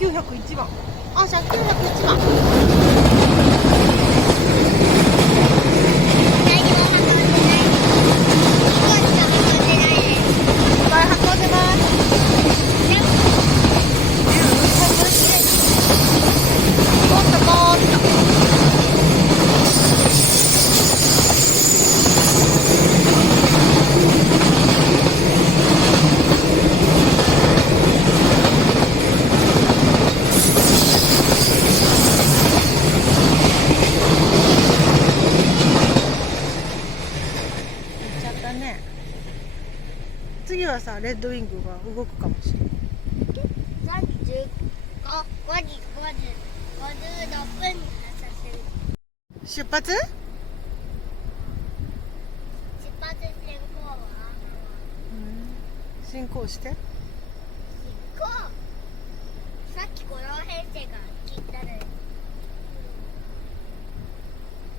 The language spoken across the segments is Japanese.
901番。あーちゃん901番。何も運んでないです。荷物が運んでないです。いっぱい運んでます。もっともっと。行っちゃったね。次はさ、レッドウィングが動くかもしれない。5時56分に発車する。出発？出発進行は進行して。進行。さっき5両編成が聞いたね。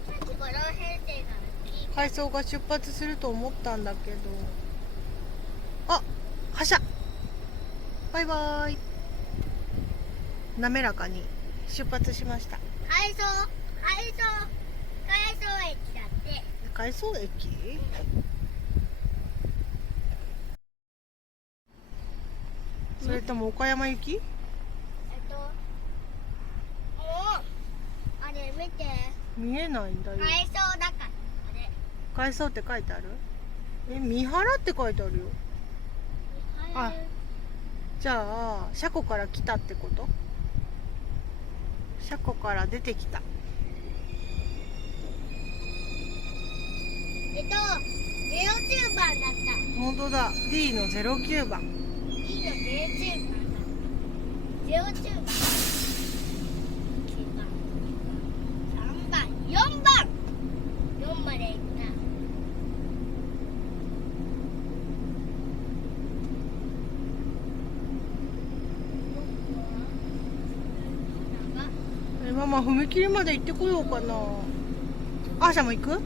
さっき5両編成が聞いた。海藻が出発すると思ったんだけど。あ、発車。バイバイ。滑らかに出発しました。海藻駅だって。海藻駅？それとも岡山行き？もうあれ見て。見えないんだよ。海藻だからあれ。海藻って書いてある？三原って書いてあるよ。あ、じゃあ車庫から来たってこと？車庫から出てきた。09番だった。本当だ。D の09番。いいの09番だ。09番。9番。3番。4番。4まで行った。ママ踏切まで行ってこようかな。あーちゃんも行く？